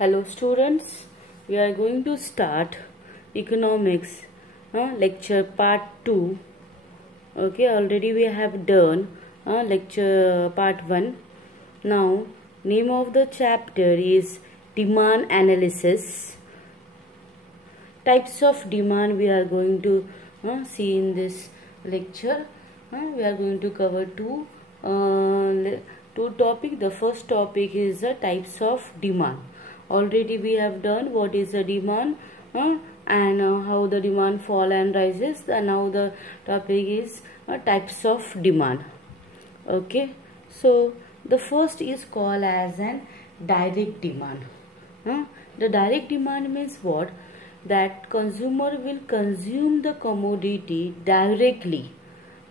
Hello students, we are going to start economics lecture part 2. Okay, already we have done lecture part 1. Now name of the chapter is demand analysis. Types of demand we are going to see in this lecture. We are going to cover two topics. The first topic is the types of demand. Already we have done what is the demand and how the demand fall and rises, and now the topic is types of demand. Okay, so the first is called as an direct demand. The direct demand means what? That consumer will consume the commodity directly.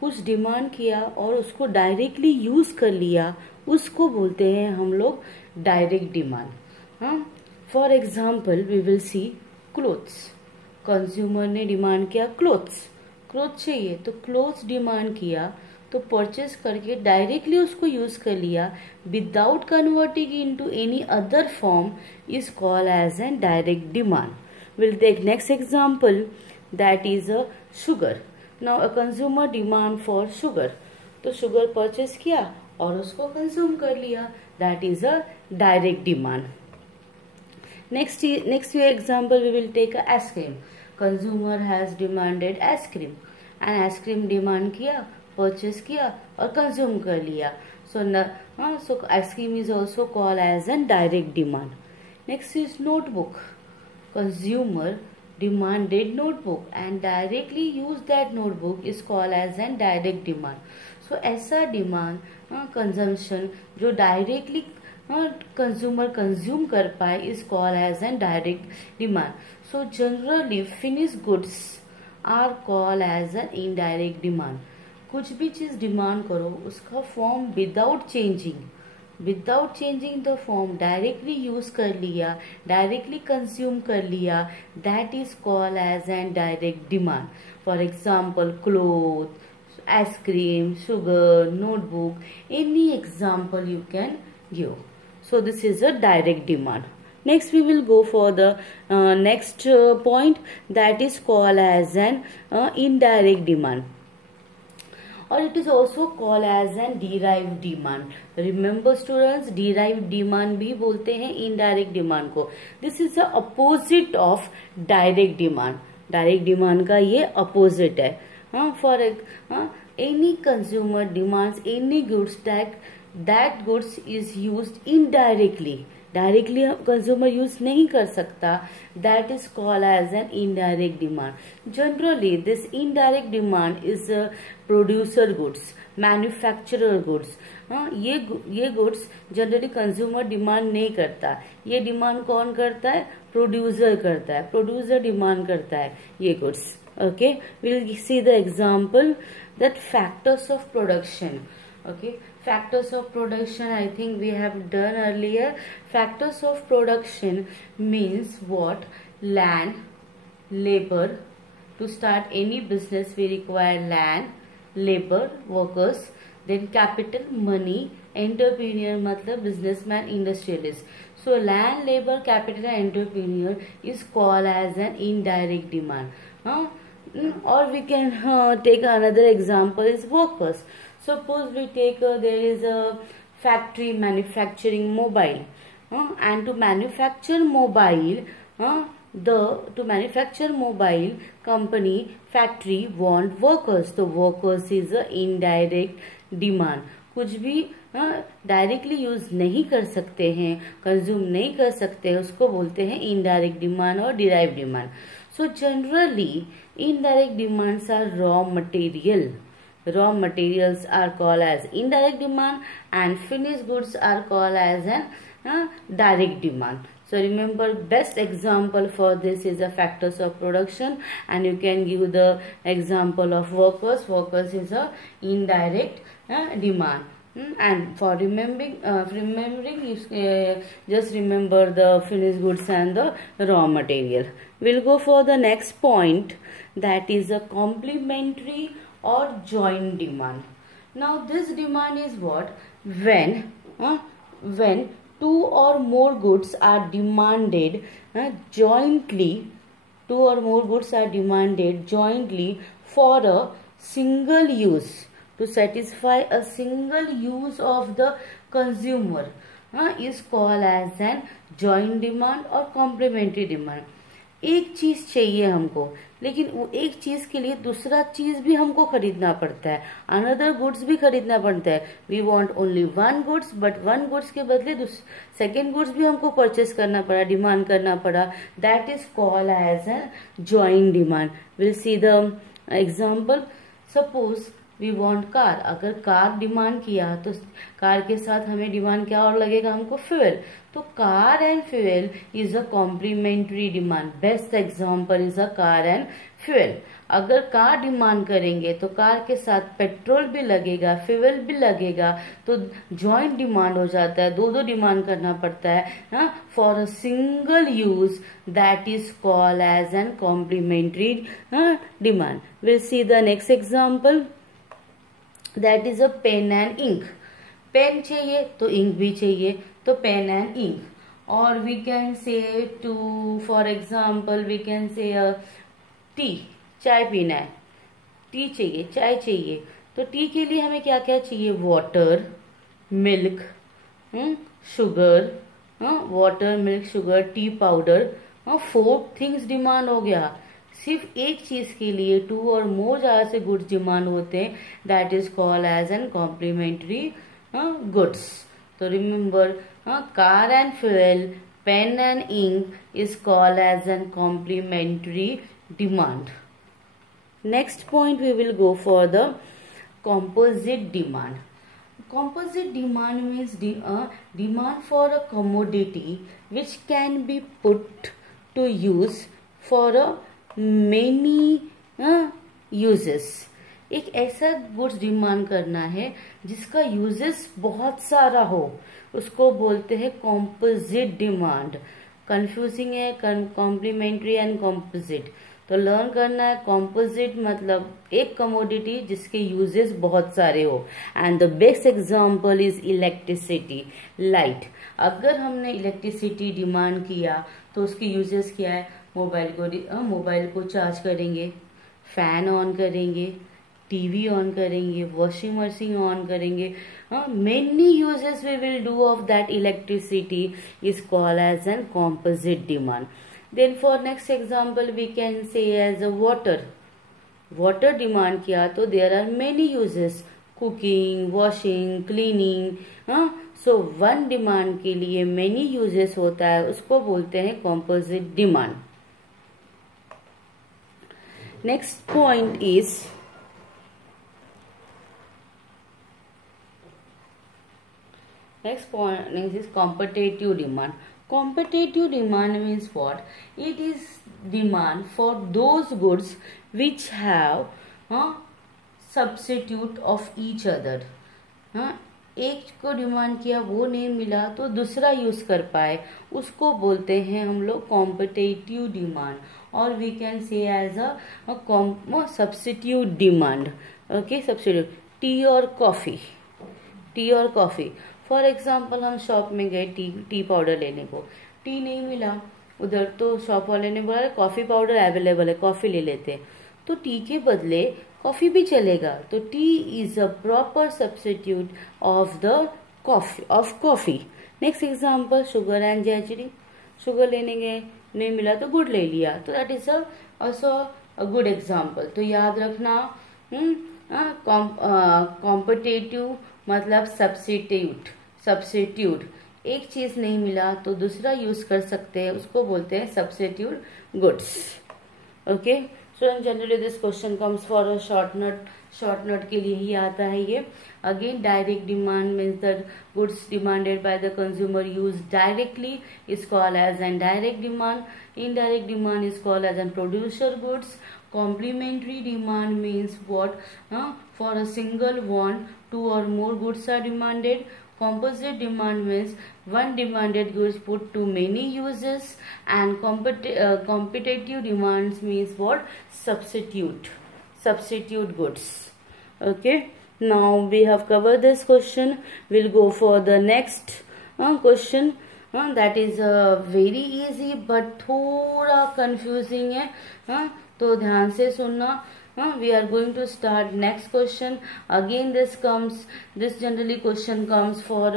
कुछ डिमांड किया और उसको directly use कर लिया, उसको बोलते हैं हम लोग direct demand. For example we will see clothes. Consumer ने डिमांड किया क्लोथ चाहिए, तो क्लोथ्स डिमांड किया तो परचेज करके डायरेक्टली उसको यूज कर लिया without converting into any other form is called as an direct demand. Will take next example, that is a sugar. Now a consumer demand for sugar, तो शुगर परचेज किया और उसको कंज्यूम कर लिया, that is a direct demand. Next example we will take a ice cream. Consumer has demanded ice cream and ice cream demand किया, purchase किया और consume कर लिया. So ice cream is also called as a direct demand. Next is notebook. Consumer demanded notebook and directly used that notebook is called as a direct demand. So ऐसा demand consumption जो directly consumer consume कर पाए is called as an direct demand. So generally finish goods are called as an indirect demand. कुछ भी चीज demand करो उसका form without changing the form directly use कर लिया, डायरेक्टली कंज्यूम कर लिया, that is called as an direct demand. For example cloth, ice cream, sugar, notebook, any example you can give. So this is a direct demand. Next we will go for the next point, that is called as an indirect demand, or it is also called as an derived demand. Remember students, derived demand भी बोलते हैं indirect demand को. This is the opposite of direct demand. Direct demand का ये opposite है. For any consumer demands any goods that goods is used indirectly. Directly consumer use नहीं कर सकता, that is called as an indirect demand. Generally this indirect demand is producer goods, manufacturer goods. ये goods generally consumer demand नहीं करता. ये डिमांड कौन करता है? प्रोड्यूसर करता है. प्रोड्यूसर डिमांड करता है ये goods. Okay, we'll see the example, that factors of production. Okay, factors of production I think we have done earlier. Factors of production means what? Land, labor. To start any business we require land, labor, workers, then capital, money, entrepreneur मतलब businessman, industrialist. So land, labor, capital and entrepreneur is called as an indirect demand. Or we can take another example is workers. Suppose we take there is a factory manufacturing mobile, and to manufacture mobile company factory want workers. So workers is a indirect demand. कुछ भी directly use नहीं कर सकते हैं, कंज्यूम नहीं कर सकते हैं, उसको बोलते हैं इनडायरेक्ट डिमांड और derive demand. So generally indirect demands are raw material. Raw materials are called as indirect demand and finished goods are called as an direct demand. So remember, best example for this is the factors of production, and you can give the example of workers. Workers is a indirect demand. And for remembering just remember the finished goods and the raw material. We'll go for the next point, that is a complementary or joint demand. Now this demand is what? When two or more goods are demanded jointly. Two or more goods are demanded jointly for a single use, to satisfy a single use of the consumer, is called as an joint demand or complementary demand. एक चीज चाहिए हमको, लेकिन वो एक चीज के लिए दूसरा चीज भी हमको खरीदना पड़ता है, अनदर गुड्स भी खरीदना पड़ता है. We want only one goods, but one goods के बदले सेकेंड गुड्स भी हमको परचेस करना पड़ा, डिमांड करना पड़ा. That is called as a joint demand. Will see the example. Suppose we want car. अगर कार डिमांड किया तो कार के साथ हमें डिमांड क्या और लगेगा, हमको फ्यूल. तो car and fuel is a complementary demand. Best example is a car and fuel. अगर कार डिमांड करेंगे तो कार के साथ पेट्रोल भी लगेगा, फ्यूल भी लगेगा, तो जॉइंट डिमांड हो जाता है. दो डिमांड करना पड़ता है for a single use. That is called as an complementary demand. Will see the next example. That is a pen and ink. Pen चाहिए तो इंक भी चाहिए, तो पेन एंड इंक. और we can say two for example we can say tea. चाय पीना है, टी चाहिए, चाय चाहिए, तो टी के लिए हमें क्या क्या चाहिए, water, milk, sugar, water, milk, sugar, T powder. 4 things demand हो गया. सिर्फ एक चीज के लिए 2 और मोर ज्यादा से गुड्स डिमांड होते हैं. That is called as an complementary goods. तो remember, car and fuel, pen and ink is called as an complementary demand. Next point we will go for the composite demand. Composite demand means demand for a commodity which can be put to use for a many uses. एक ऐसा goods demand करना है जिसका यूजेस बहुत सारा हो, उसको बोलते हैं कॉम्पोजिट डिमांड. कंफ्यूजिंग है कॉम्प्लीमेंट्री एंड कॉम्पोजिट. तो लर्न करना है. कॉम्पोजिट मतलब एक कमोडिटी जिसके यूजेस बहुत सारे हो. And the best example is electricity, light. अगर हमने इलेक्ट्रिसिटी डिमांड किया तो उसके यूजेस क्या है, मोबाइल को चार्ज करेंगे, फैन ऑन करेंगे, टीवी ऑन करेंगे, वॉशिंग मशीन ऑन करेंगे. Many uses we will do of that electricity is called as an composite demand. Then for next example we can say as a water. Water demand किया तो there are many uses, cooking, washing, cleaning. So one demand के लिए many uses होता है, उसको बोलते हैं composite demand. Next point is competitive demand. Competitive demand means what? It is demand for those goods which have substitute of each other. एक को डिमांड किया, वो नहीं मिला तो दूसरा यूज कर पाए, उसको बोलते हैं हम लोग कॉम्पिटिटिव डिमांड. और we can say as a substitute demand. Okay, substitute. Tea और कॉफी. टी और कॉफी. फॉर एग्जाम्पल हम शॉप में गए टी पाउडर लेने को, टी नहीं मिला उधर, तो शॉप वाले ने बोला कॉफी पाउडर अवेलेबल है, कॉफी ले लेते. तो टी के बदले कॉफी भी चलेगा. तो tea is a proper substitute of the coffee. Next example, sugar and jaggery. Sugar लेने गए, नहीं मिला तो गुड़ ले लिया, तो that is also a good example. तो याद रखना, कॉम्पिटिटिव मतलब सब्स्टिट्यूट. एक चीज नहीं मिला तो दूसरा यूज कर सकते हैं, उसको बोलते हैं substitute goods. Okay, so generally this question comes for a short note के लिए ही आता है ये. Again, direct demand means the goods demanded by the consumer use directly is called as an direct demand. Indirect demand is called as a producer goods. Complementary demand means what? For a single one, 2 or more goods are demanded. Composite demand means one demanded goods put to many uses. And competitive demands means what? Substitute goods. Okay. Now we have covered this question. We'll go for the next question that is very easy but थोड़ा कंफ्यूजिंग है, तो ध्यान से सुनना. We are going to start next question. Again this generally question comes for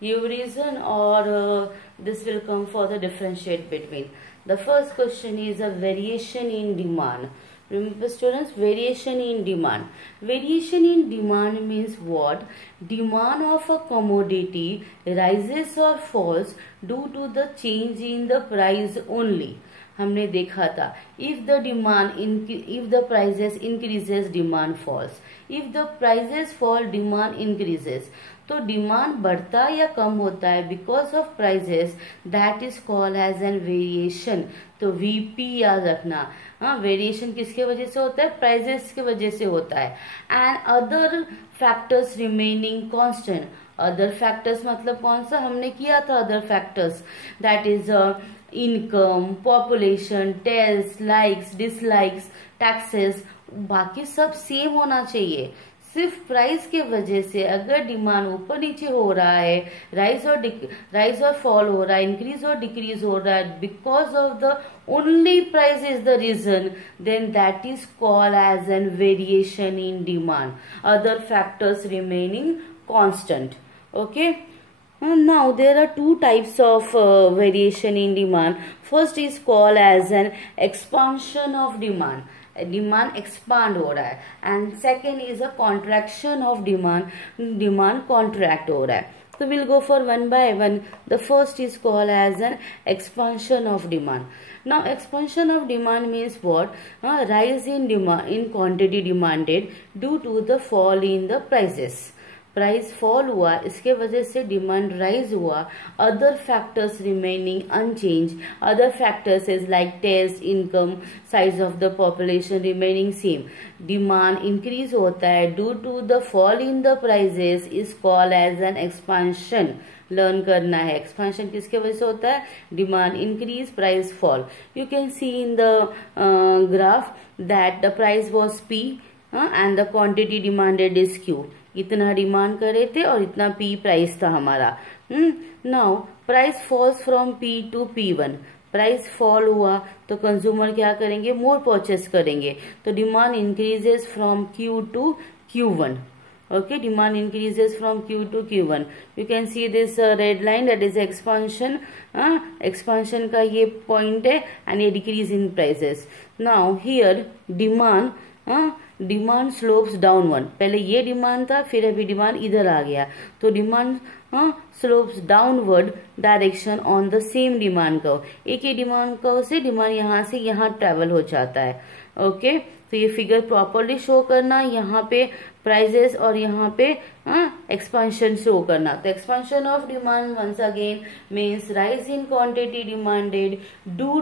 your reason, or this will come for the differentiate between. The first question is a variation in demand. Remember students, variation in demand. Variation in demand means what? Demand of a commodity rises or falls due to the change in the price only. हमने देखा था if the prices increases demand falls, if the prices fall demand increases. तो demand बढ़ता या कम होता है because of prices, that is called as an variation. तो वीपी याद रखना. वेरिएशन किसके वजह से होता है? प्राइजेस के वजह से होता है. And other factors remaining constant. Other factors मतलब कौन सा हमने किया था? Other factors that is income, population, taste, likes, dislikes, taxes, बाकी सब सेम होना चाहिए. सिर्फ प्राइस के वजह से अगर डिमांड ऊपर नीचे हो रहा है, राइज और फॉल हो रहा है, इंक्रीज और डिक्रीज हो रहा है, because of the only price is the reason, then that is called as an variation in demand. Other factors remaining constant. Okay. Now there are two types of variation in demand. First is called as an expansion of demand. Demand expand हो रहा है. And second is a contraction of demand. Demand contract हो रहा है. So we'll go for one by one. The first is called as an expansion of demand. Now expansion of demand means what? Rise in demand, in quantity demanded due to the fall in the prices. Price fall हुआ, इसके वजह से demand rise हुआ. Other factors remaining unchange. Other factors is like taste, income, size of the population remaining same. Demand increase होता है due to the fall in the prices is called as an expansion. Learn करना है expansion किसके वजह से होता है? Demand increase, price fall. You can see in the graph that the price was P and the quantity demanded is Q. इतना demand कर रहे थे और इतना पी प्राइस था हमारा. Now price falls from P to P1. Price fall हुआ तो कंज्यूमर क्या करेंगे? मोर परचेस करेंगे. तो demand increases from Q to Q1. Okay, demand increases from Q to Q1. You can see this red line, that is expansion. Expansion का ये point है and ये decrease in prices. Now here demand slopes downward. पहले ये डिमांड था, फिर अभी डिमांड इधर आ गया. तो demand slopes downward direction on the same demand curve. एक ही डिमांड कर्व से डिमांड यहाँ से यहाँ ट्रेवल हो जाता है. ओके. तो ये फिगर प्रॉपरली शो करना. यहाँ पे प्राइजेस और यहाँ पे एक्सपांशन शो करना. तो expansion of demand once again means rise in quantity demanded due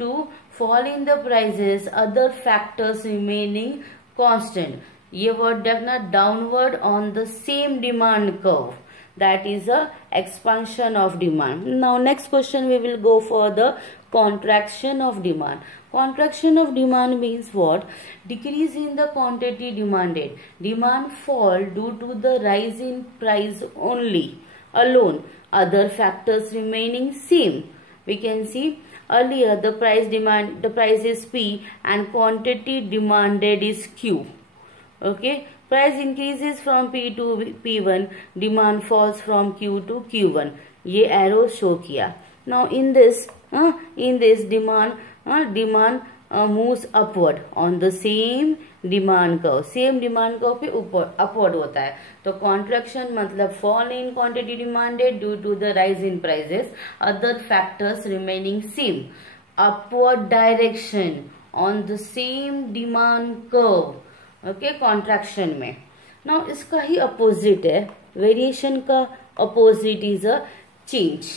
to fall in the prices, other factors remaining constant. ये वर्ड देखना, downward on the same demand curve. That is a expansion of demand. Now next question we will go for the contraction of demand. Contraction of demand means what? Decrease in the quantity demanded. Demand fall due to the rise in price only, alone. Other factors remaining same. We can see earlier the price is P and quantity demanded is Q. Okay. Price increases from P to P1, demand falls from Q to Q1. ये arrow show किया. Now in this demand moves upward on the same demand curve. Same demand curve पे ऊपर upward होता है. तो contraction मतलब fall in quantity demanded due to the rise in prices. Other factors remaining same. Upward direction on the same demand curve. Okay. Contraction में. Now इसका ही opposite है. वेरिएशन का opposite is a change.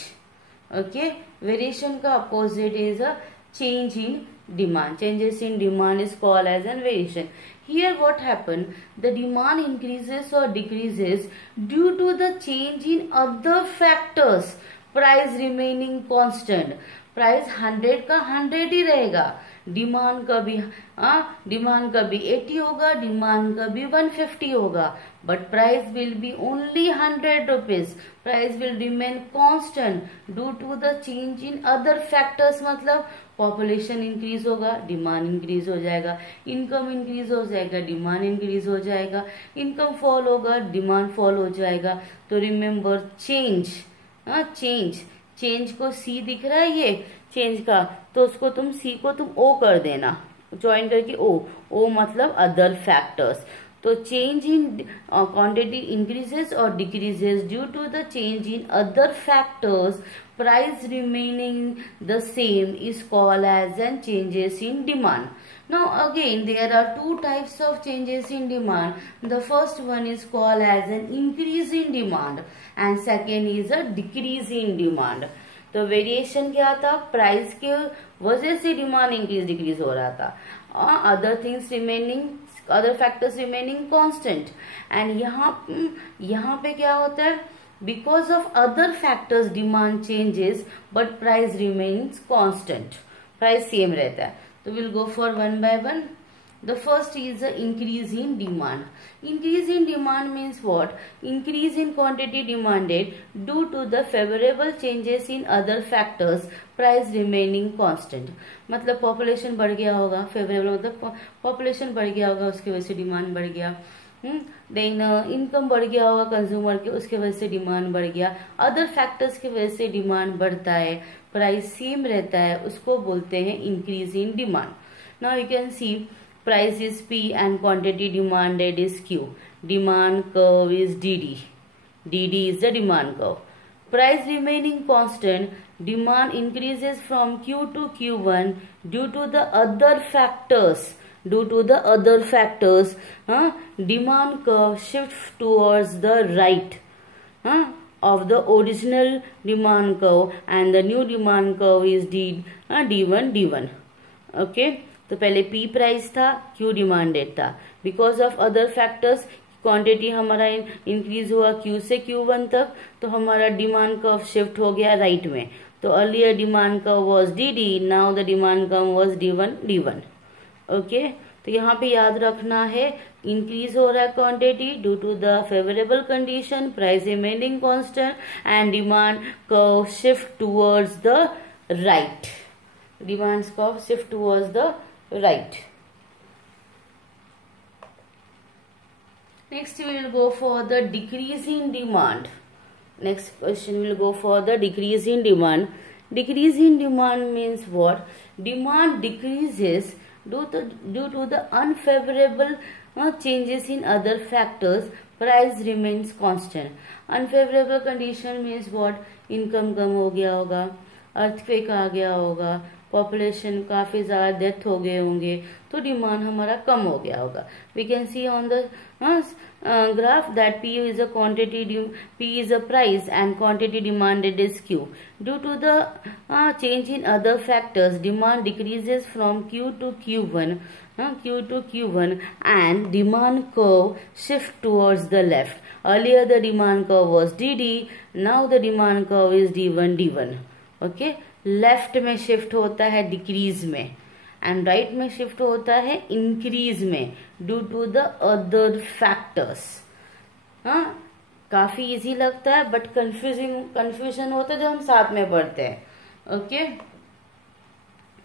Okay. Variation का opposite is a change in demand. Changes in demand is called as an variation. Here what happened? The demand increases or decreases due to the change in other factors. Price remaining constant. Price 100 का 100 ही रहेगा. डिमांड कभी 80 होगा, डिमांड कभी 150 होगा, but price will be only 100 rupees. Price will remain constant due to the change in other factors. मतलब population increase होगा, demand increase हो जाएगा, इनकम इंक्रीज हो जाएगा, डिमांड इंक्रीज हो जाएगा, इनकम फॉल होगा, डिमांड फॉल हो जाएगा. तो रिमेम्बर चेंज को सी दिख रहा है ये चेंज का, तो उसको तुम सी को तुम ओ कर देना, ज्वाइन करके ओ मतलब अदर फैक्टर्स. तो चेंज इन क्वांटिटी इंक्रीजेस और decreases due to the change in other factors. Price remaining the same is called as an changes in demand. Now again there are two types of changes in demand. The first one is called as an increase in demand and second is a decrease in demand. तो वेरिएशन क्या था, प्राइस के वजह से demand increase decrease हो रहा था, other factors remaining constant. And यहाँ पे क्या होता है, because of other factors demand changes but price remains constant. Price same रहता है. तो we'll go for one by one. The first is the increase in demand. Increase in demand means what? Increase in quantity demanded due to the favorable changes in other factors, price remaining constant. मतलब population बढ़ गया होगा, favorable मतलब population बढ़ गया होगा, उसकी वजह से डिमांड बढ़ गया. देन इनकम बढ़ गया होगा कंज्यूमर के, उसके वजह से डिमांड बढ़ गया. अदर फैक्टर्स की वजह से डिमांड बढ़ता है, प्राइस सेम रहता है, उसको बोलते हैं increase in demand. Now you can C price is P and quantity demanded is Q. Demand curve is D is the demand curve. Price remaining constant, demand increases from Q to Q1 due to the other factors. Demand curve shifts towards the right of the original demand curve and the new demand curve is D1. Okay, तो पहले P price था, Q demanded था. Because of other factors quantity हमारा इंक्रीज हुआ Q से Q1 तक, तो हमारा डिमांड कर्व शिफ्ट हो गया राइट में. तो earlier demand curve was DD, now the demand curve was D1. Okay, तो यहाँ पे याद रखना है इंक्रीज हो रहा है quantity due to the favourable condition, price remaining constant and demand curve shift towards the right. Demand curve shift towards the right. Next we will go for the decrease in demand. Next question will go for the decrease in demand. Decrease in demand means what? Demand decreases due to the unfavorable changes in other factors. Price remains constant. Unfavorable condition means what? Income कम हो गया होगा, अर्थक्वेक आ गया होगा, पॉपुलेशन काफी ज्यादा डेथ हो गए होंगे, तो डिमांड हमारा कम हो गया होगा. We can see on the graph that P is a quantity, P is a price and quantity demanded is Q. Due to the change in other factors, demand decreases from Q to Q1 and demand curve shift towards the left. Earlier the demand curve was DD, now the demand curve is D1. Okay, left में शिफ्ट होता है डिक्रीज में and right में शिफ्ट होता है increase में due to the other factors. काफी easy लगता है बट कंफ्यूजन होता है जब हम साथ में पढ़ते हैं. ओके,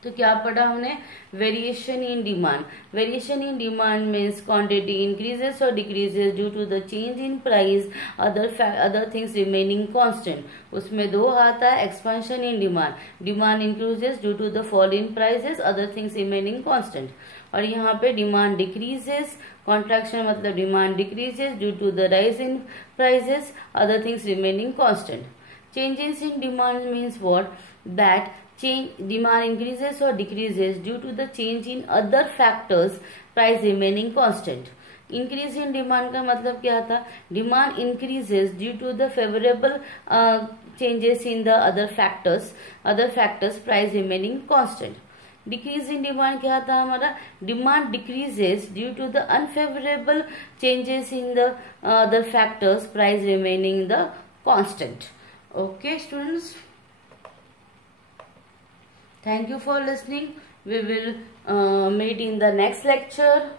तो क्या पढ़ा हमने? Variation in demand. Variation in demand means quantity increases और decreases due to the change in price, other things remaining constant. उसमें दो आता है, expansion in demand, demand increases due to the fall in prices, other things remaining constant. और यहाँ पे demand decreases, contraction मतलब demand decreases due to the rise in prices, other things remaining constant. Changes in demand means what? That demand increases or decreases due to the change in other factors, price remaining constant. Increase in demand का मतलब क्या था? Demand increases due to the favorable changes in the other factors, price remaining constant. Decrease in demand क्या था हमारा? Demand decreases due to the unfavorable changes in the other factors, price remaining the constant. Okay, students. Thank you for listening. We will meet in the next lecture.